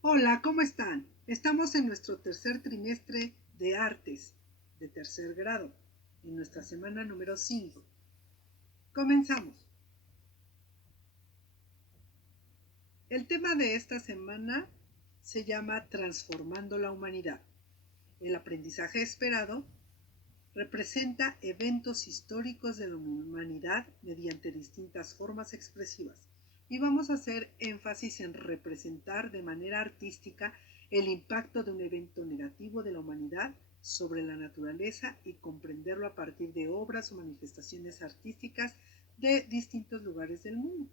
Hola, ¿cómo están? Estamos en nuestro tercer trimestre de artes de tercer grado, en nuestra semana número 5. Comenzamos. El tema de esta semana se llama Transformando la humanidad. El aprendizaje esperado representa eventos históricos de la humanidad mediante distintas formas expresivas. Y vamos a hacer énfasis en representar de manera artística el impacto de un evento negativo de la humanidad sobre la naturaleza y comprenderlo a partir de obras o manifestaciones artísticas de distintos lugares del mundo.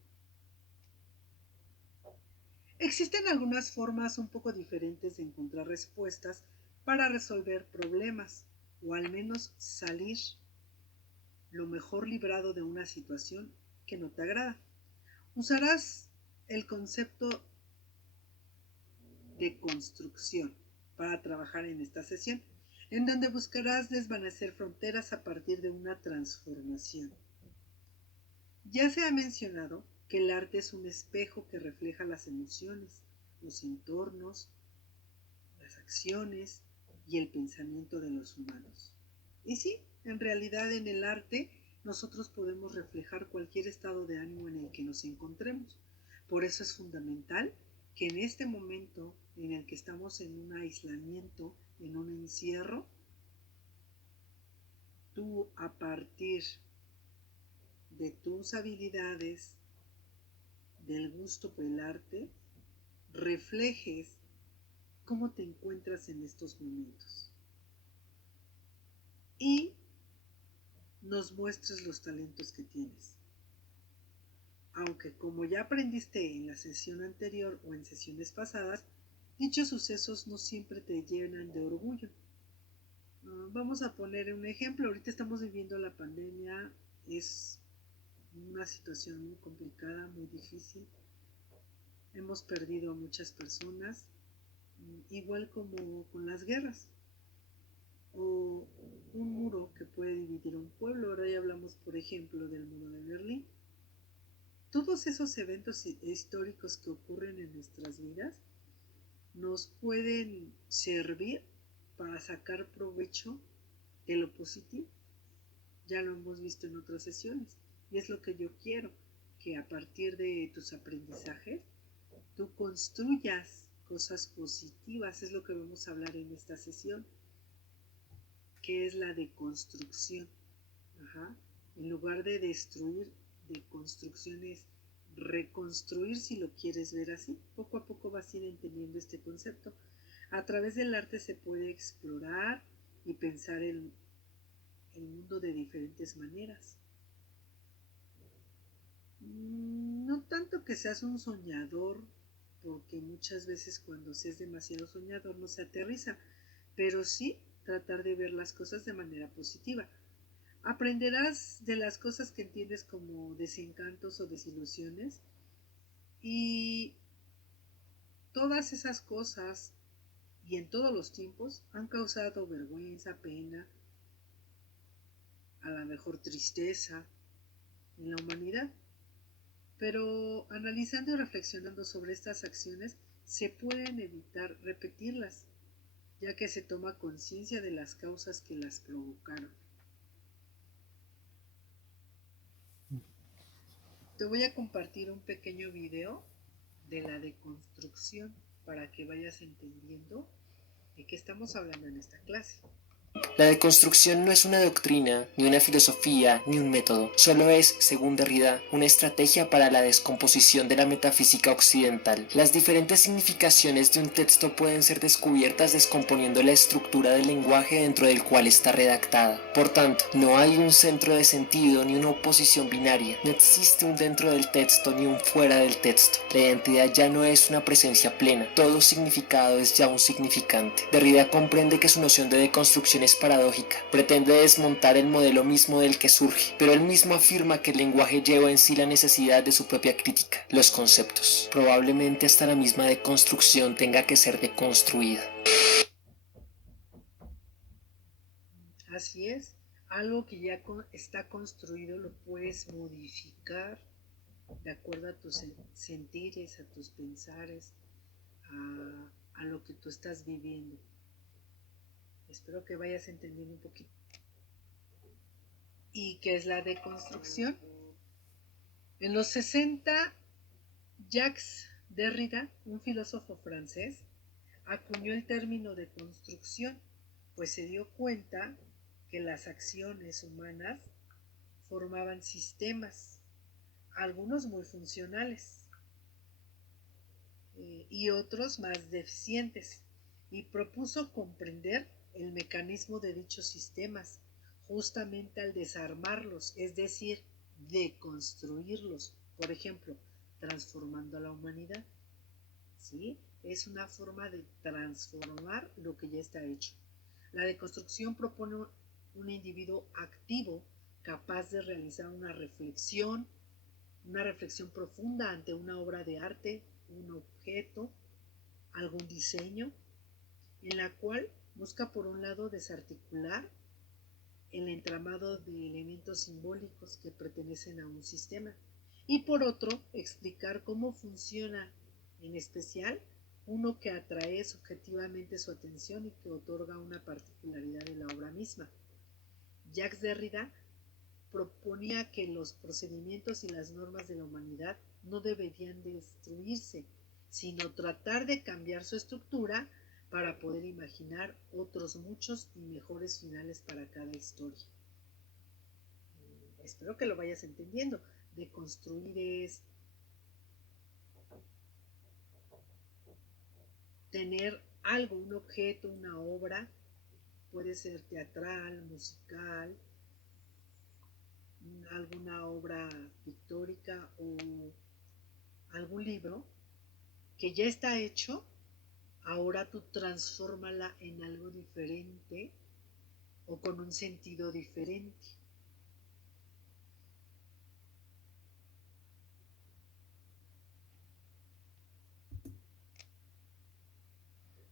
Existen algunas formas un poco diferentes de encontrar respuestas para resolver problemas o al menos salir lo mejor librado de una situación que no te agrada. Usarás el concepto de construcción para trabajar en esta sesión, en donde buscarás desvanecer fronteras a partir de una transformación. Ya se ha mencionado que el arte es un espejo que refleja las emociones, los entornos, las acciones y el pensamiento de los humanos. Y sí, en realidad en el arte nosotros podemos reflejar cualquier estado de ánimo en el que nos encontremos. Por eso es fundamental que en este momento en el que estamos en un aislamiento, en un encierro, tú a partir de tus habilidades, del gusto por el arte, reflejes cómo te encuentras en estos momentos y nos muestres los talentos que tienes. Aunque como ya aprendiste en la sesión anterior o en sesiones pasadas, dichos sucesos no siempre te llenan de orgullo. Vamos a poner un ejemplo. Ahorita estamos viviendo la pandemia, es una situación muy complicada, muy difícil. Hemos perdido a muchas personas, igual como con las guerras o un muro que puede dividir un pueblo. Ahora ya hablamos, por ejemplo, del muro de Berlín. Todos esos eventos históricos que ocurren en nuestras vidas nos pueden servir para sacar provecho de lo positivo. Ya lo hemos visto en otras sesiones y es lo que yo quiero, que a partir de tus aprendizajes tú construyas cosas positivas. Es lo que vamos a hablar en esta sesión, que es la deconstrucción. Ajá. En lugar de destruir, de construcciones, reconstruir, si lo quieres ver así. Poco a poco vas a ir entendiendo este concepto. A través del arte se puede explorar y pensar el mundo de diferentes maneras. No tanto que seas un soñador, porque muchas veces cuando se es demasiado soñador no se aterriza, pero sí tratar de ver las cosas de manera positiva. Aprenderás de las cosas que entiendes como desencantos o desilusiones y todas esas cosas y en todos los tiempos han causado vergüenza, pena, a lo mejor tristeza en la humanidad. Pero analizando y reflexionando sobre estas acciones se pueden evitar repetirlas, ya que se toma conciencia de las causas que las provocaron. Te voy a compartir un pequeño video de la deconstrucción para que vayas entendiendo de qué estamos hablando en esta clase. La deconstrucción no es una doctrina, ni una filosofía, ni un método. Solo es, según Derrida, una estrategia para la descomposición de la metafísica occidental. Las diferentes significaciones de un texto pueden ser descubiertas descomponiendo la estructura del lenguaje dentro del cual está redactada. Por tanto, no hay un centro de sentido ni una oposición binaria. No existe un dentro del texto ni un fuera del texto. La identidad ya no es una presencia plena. Todo significado es ya un significante. Derrida comprende que su noción de deconstrucción es paradójica. Pretende desmontar el modelo mismo del que surge, pero él mismo afirma que el lenguaje lleva en sí la necesidad de su propia crítica, los conceptos. Probablemente hasta la misma deconstrucción tenga que ser deconstruida. Así es, algo que ya está construido lo puedes modificar de acuerdo a tus sentires, a tus pensares, a lo que tú estás viviendo. Espero que vayas entendiendo un poquito. ¿Y qué es la deconstrucción? En los 60, Jacques Derrida, un filósofo francés, acuñó el término de construcción, pues se dio cuenta que las acciones humanas formaban sistemas, algunos muy funcionales y otros más deficientes, y propuso comprender el mecanismo de dichos sistemas justamente al desarmarlos, es decir, deconstruirlos, por ejemplo, transformando a la humanidad. ¿Sí? Es una forma de transformar lo que ya está hecho. La deconstrucción propone un individuo activo capaz de realizar una reflexión profunda ante una obra de arte, un objeto, algún diseño, en la cual busca por un lado desarticular el entramado de elementos simbólicos que pertenecen a un sistema y por otro explicar cómo funciona en especial uno que atrae subjetivamente su atención y que otorga una particularidad de la obra misma. Jacques Derrida proponía que los procedimientos y las normas de la humanidad no deberían destruirse, sino tratar de cambiar su estructura para poder imaginar otros muchos y mejores finales para cada historia. Espero que lo vayas entendiendo. De construir es tener algo, un objeto, una obra, puede ser teatral, musical, alguna obra pictórica o algún libro que ya está hecho, ahora tú transfórmala en algo diferente o con un sentido diferente.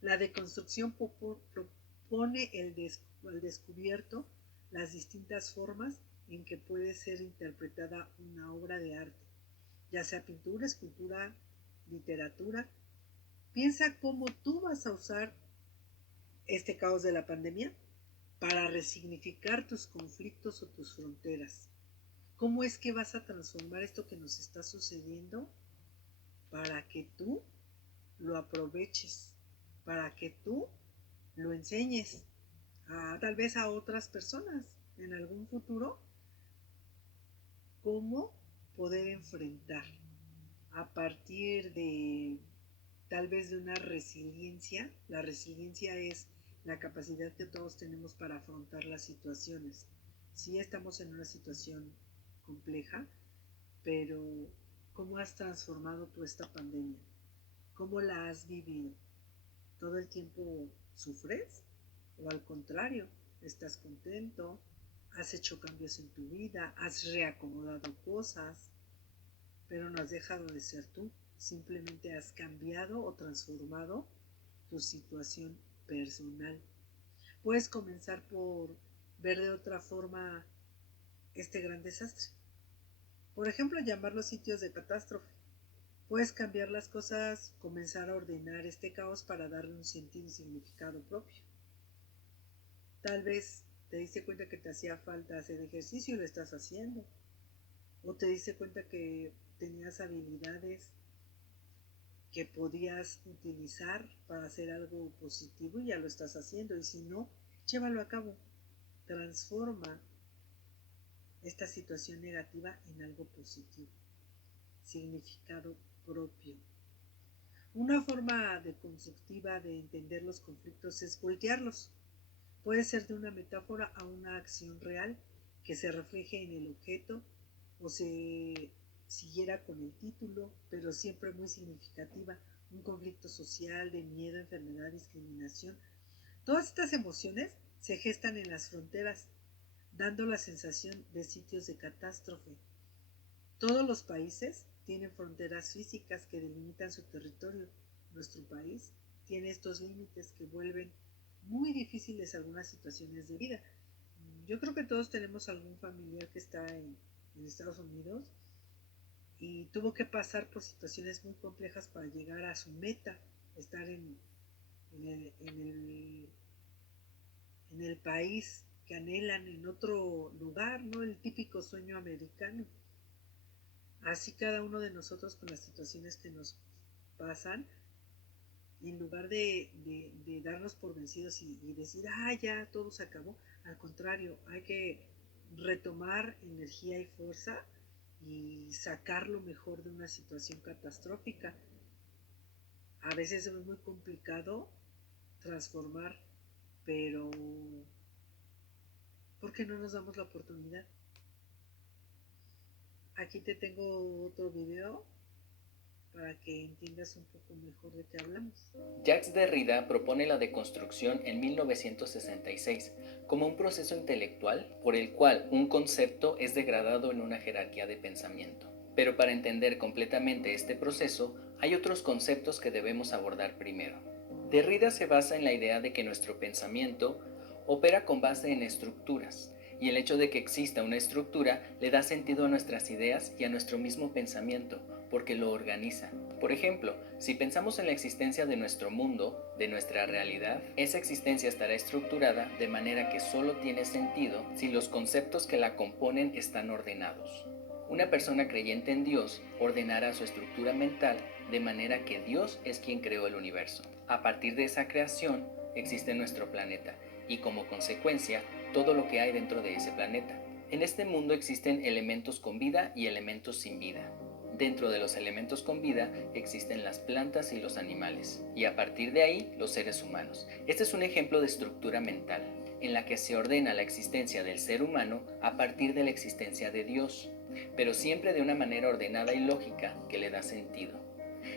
La deconstrucción propone al descubierto las distintas formas en que puede ser interpretada una obra de arte, ya sea pintura, escultura, literatura. Piensa cómo tú vas a usar este caos de la pandemia para resignificar tus conflictos o tus fronteras. ¿Cómo es que vas a transformar esto que nos está sucediendo para que tú lo aproveches, para que tú lo enseñes tal vez a otras personas en algún futuro? ¿Cómo poder enfrentar a partir de tal vez de una resiliencia? La resiliencia es la capacidad que todos tenemos para afrontar las situaciones. Sí estamos en una situación compleja, pero ¿cómo has transformado tú esta pandemia? ¿Cómo la has vivido? ¿Todo el tiempo sufres? ¿O al contrario, estás contento? ¿Has hecho cambios en tu vida? ¿Has reacomodado cosas? Pero no has dejado de ser tú. Simplemente has cambiado o transformado tu situación personal. Puedes comenzar por ver de otra forma este gran desastre. Por ejemplo, llamar los sitios de catástrofe. Puedes cambiar las cosas, comenzar a ordenar este caos para darle un sentido y significado propio. Tal vez te diste cuenta que te hacía falta hacer ejercicio y lo estás haciendo. O te diste cuenta que tenías habilidades que podías utilizar para hacer algo positivo y ya lo estás haciendo. Y si no, llévalo a cabo. Transforma esta situación negativa en algo positivo. Significado propio. Una forma constructiva de entender los conflictos es voltearlos. Puede ser de una metáfora a una acción real que se refleje en el objeto o se siguiera con el título, pero siempre muy significativa. Un conflicto social, de miedo, enfermedad, discriminación. Todas estas emociones se gestan en las fronteras, dando la sensación de sitios de catástrofe. Todos los países tienen fronteras físicas que delimitan su territorio. Nuestro país tiene estos límites que vuelven muy difíciles algunas situaciones de vida. Yo creo que todos tenemos algún familiar que está en Estados Unidos y tuvo que pasar por situaciones muy complejas para llegar a su meta. estar en el, en el, en el país que anhelan, en otro lugar, ¿no? El típico sueño americano. Así cada uno de nosotros con las situaciones que nos pasan, en lugar de darnos por vencidos y decir, ya, todo se acabó, al contrario, hay que retomar energía y fuerza y sacar lo mejor de una situación catastrófica. A veces es muy complicado transformar, pero ¿por qué no nos damos la oportunidad? Aquí te tengo otro video para que entiendas un poco mejor de qué hablamos. Jacques Derrida propone la deconstrucción en 1966 como un proceso intelectual por el cual un concepto es degradado en una jerarquía de pensamiento. Pero para entender completamente este proceso, hay otros conceptos que debemos abordar primero. Derrida se basa en la idea de que nuestro pensamiento opera con base en estructuras, y el hecho de que exista una estructura le da sentido a nuestras ideas y a nuestro mismo pensamiento, porque lo organiza. Por ejemplo, si pensamos en la existencia de nuestro mundo, de nuestra realidad, esa existencia estará estructurada de manera que solo tiene sentido si los conceptos que la componen están ordenados. Una persona creyente en Dios ordenará su estructura mental de manera que Dios es quien creó el universo. A partir de esa creación existe nuestro planeta y como consecuencia todo lo que hay dentro de ese planeta. En este mundo existen elementos con vida y elementos sin vida. Dentro de los elementos con vida existen las plantas y los animales, y a partir de ahí los seres humanos. Este es un ejemplo de estructura mental, en la que se ordena la existencia del ser humano a partir de la existencia de Dios, pero siempre de una manera ordenada y lógica que le da sentido.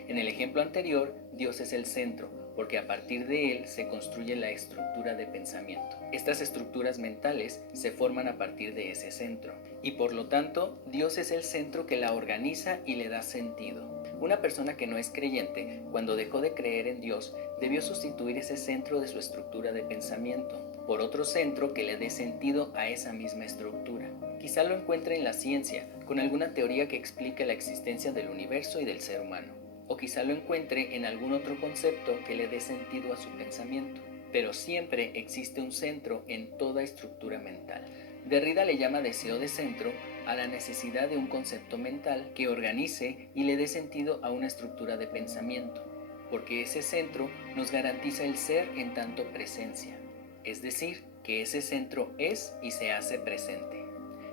En el ejemplo anterior, Dios es el centro, porque a partir de él se construye la estructura de pensamiento. Estas estructuras mentales se forman a partir de ese centro, y por lo tanto, Dios es el centro que la organiza y le da sentido. Una persona que no es creyente, cuando dejó de creer en Dios, debió sustituir ese centro de su estructura de pensamiento por otro centro que le dé sentido a esa misma estructura. Quizá lo encuentre en la ciencia, con alguna teoría que explique la existencia del universo y del ser humano. O quizá lo encuentre en algún otro concepto que le dé sentido a su pensamiento. Pero siempre existe un centro en toda estructura mental. Derrida le llama deseo de centro a la necesidad de un concepto mental que organice y le dé sentido a una estructura de pensamiento, porque ese centro nos garantiza el ser en tanto presencia, es decir, que ese centro es y se hace presente.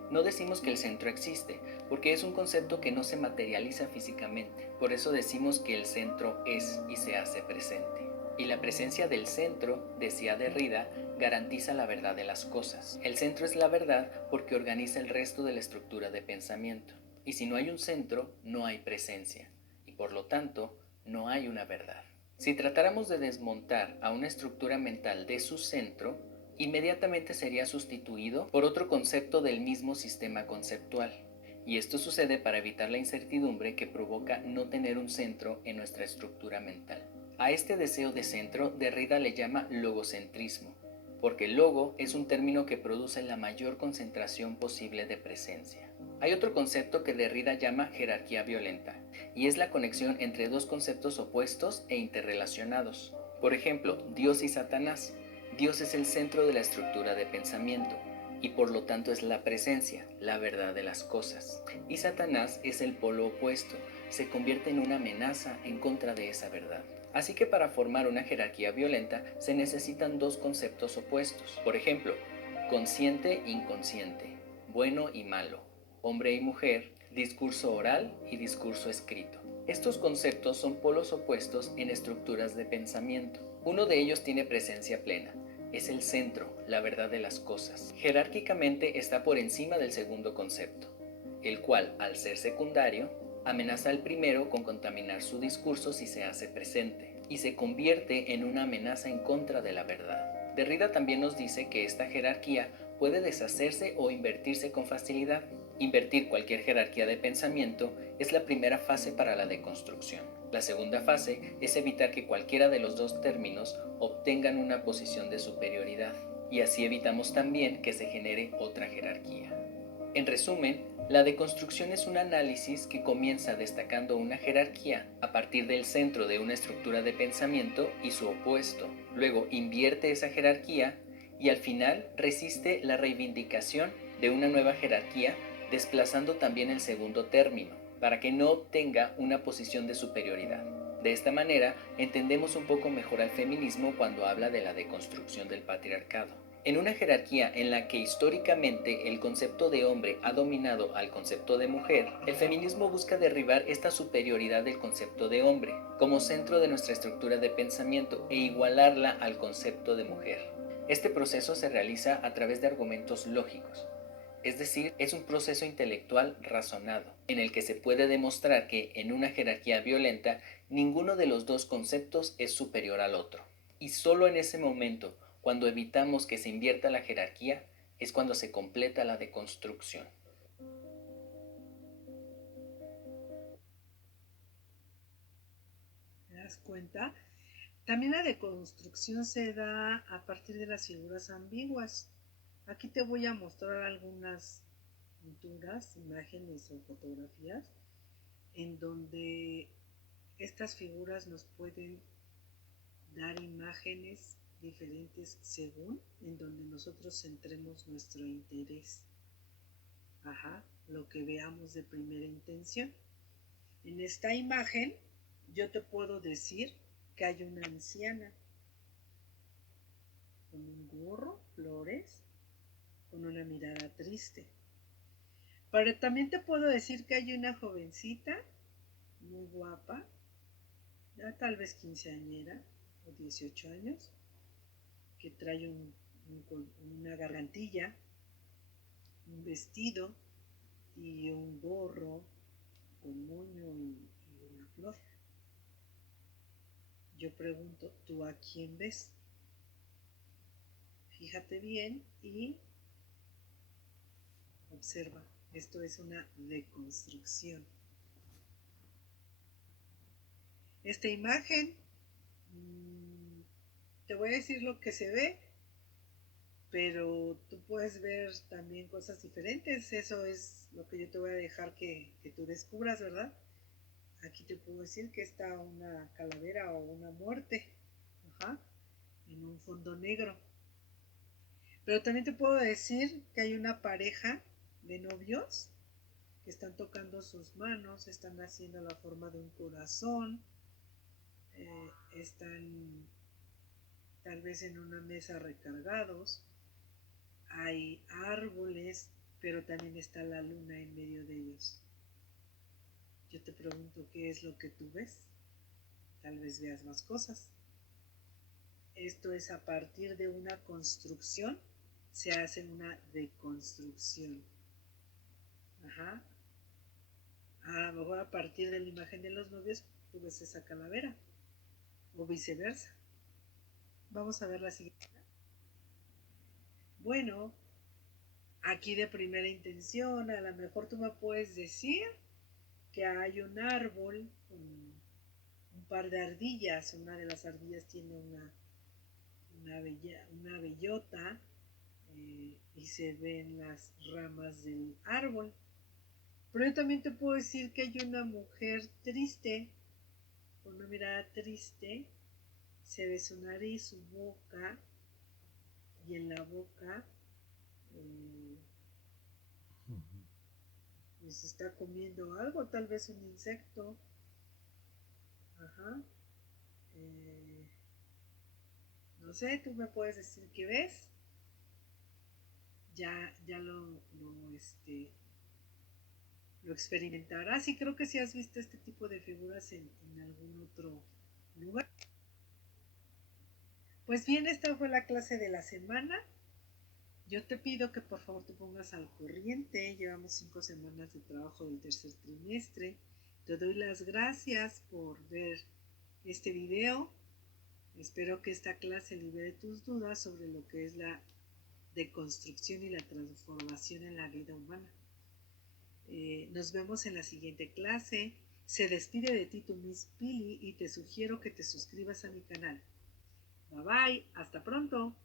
No decimos que el centro existe, porque es un concepto que no se materializa físicamente. Por eso decimos que el centro es y se hace presente. Y la presencia del centro, decía Derrida, garantiza la verdad de las cosas. El centro es la verdad porque organiza el resto de la estructura de pensamiento. Y si no hay un centro, no hay presencia. Y por lo tanto, no hay una verdad. Si tratáramos de desmontar a una estructura mental de su centro, inmediatamente sería sustituido por otro concepto del mismo sistema conceptual. Y esto sucede para evitar la incertidumbre que provoca no tener un centro en nuestra estructura mental. A este deseo de centro, Derrida le llama logocentrismo, porque logo es un término que produce la mayor concentración posible de presencia. Hay otro concepto que Derrida llama jerarquía violenta, y es la conexión entre dos conceptos opuestos e interrelacionados. Por ejemplo, Dios y Satanás. Dios es el centro de la estructura de pensamiento y por lo tanto es la presencia, la verdad de las cosas. Y Satanás es el polo opuesto, se convierte en una amenaza en contra de esa verdad. Así que para formar una jerarquía violenta se necesitan dos conceptos opuestos. Por ejemplo, consciente, inconsciente, bueno y malo, hombre y mujer, discurso oral y discurso escrito. Estos conceptos son polos opuestos en estructuras de pensamiento. Uno de ellos tiene presencia plena. Es el centro, la verdad de las cosas. Jerárquicamente está por encima del segundo concepto, el cual, al ser secundario, amenaza al primero con contaminar su discurso si se hace presente, y se convierte en una amenaza en contra de la verdad. Derrida también nos dice que esta jerarquía puede deshacerse o invertirse con facilidad. Invertir cualquier jerarquía de pensamiento es la primera fase para la deconstrucción. La segunda fase es evitar que cualquiera de los dos términos obtengan una posición de superioridad, y así evitamos también que se genere otra jerarquía. En resumen, La deconstrucción es un análisis que comienza destacando una jerarquía a partir del centro de una estructura de pensamiento y su opuesto. Luego invierte esa jerarquía y al final resiste la reivindicación de una nueva jerarquía, desplazando también el segundo término, para que no obtenga una posición de superioridad. De esta manera, entendemos un poco mejor al feminismo cuando habla de la deconstrucción del patriarcado. En una jerarquía en la que históricamente el concepto de hombre ha dominado al concepto de mujer, el feminismo busca derribar esta superioridad del concepto de hombre como centro de nuestra estructura de pensamiento e igualarla al concepto de mujer. Este proceso se realiza a través de argumentos lógicos, es decir, es un proceso intelectual razonado, en el que se puede demostrar que en una jerarquía violenta ninguno de los dos conceptos es superior al otro. Y solo en ese momento, cuando evitamos que se invierta la jerarquía, es cuando se completa la deconstrucción. ¿Te das cuenta? También la deconstrucción se da a partir de las figuras ambiguas. Aquí te voy a mostrar algunas pinturas, imágenes o fotografías en donde estas figuras nos pueden dar imágenes diferentes según en donde nosotros centremos nuestro interés. Lo que veamos de primera intención. En esta imagen yo te puedo decir que hay una anciana con un gorro, flores, con una mirada triste. Pero también te puedo decir que hay una jovencita muy guapa, ya tal vez quinceañera o 18 años, que trae una gargantilla, un vestido y un gorro con moño y una flor. Yo pregunto, ¿tú a quién ves? Fíjate bien y observa. Esto es una deconstrucción. Esta imagen, te voy a decir lo que se ve, pero tú puedes ver también cosas diferentes. Eso es lo que yo te voy a dejar que tú descubras, ¿verdad? Aquí te puedo decir que está una calavera o una muerte, en un fondo negro. Pero también te puedo decir que hay una pareja de novios que están tocando sus manos, están haciendo la forma de un corazón, están tal vez en una mesa recargados, hay árboles, pero también está la luna en medio de ellos. Yo te pregunto, ¿qué es lo que tú ves? Tal vez veas más cosas. Esto es a partir de una construcción, se hace una deconstrucción. A lo mejor a partir de la imagen de los novios tú ves esa calavera o viceversa. Vamos a ver la siguiente. Bueno, aquí de primera intención a lo mejor tú me puedes decir que hay un árbol con un par de ardillas. Una de las ardillas tiene una bellota y se ven las ramas del árbol. Pero yo también te puedo decir que hay una mujer triste, con una mirada triste, se ve su nariz, su boca, y en la boca pues está comiendo algo, tal vez un insecto. No sé, tú me puedes decir qué ves. Ya lo experimentarás y creo que si has visto este tipo de figuras en algún otro lugar. Pues bien, esta fue la clase de la semana. Yo te pido que por favor te pongas al corriente. Llevamos 5 semanas de trabajo del tercer trimestre. Te doy las gracias por ver este video. Espero que esta clase libere tus dudas sobre lo que es la deconstrucción y la transformación en la vida humana. Nos vemos en la siguiente clase. Se despide de ti tu Miss Pili y te sugiero que te suscribas a mi canal. Bye bye, hasta pronto.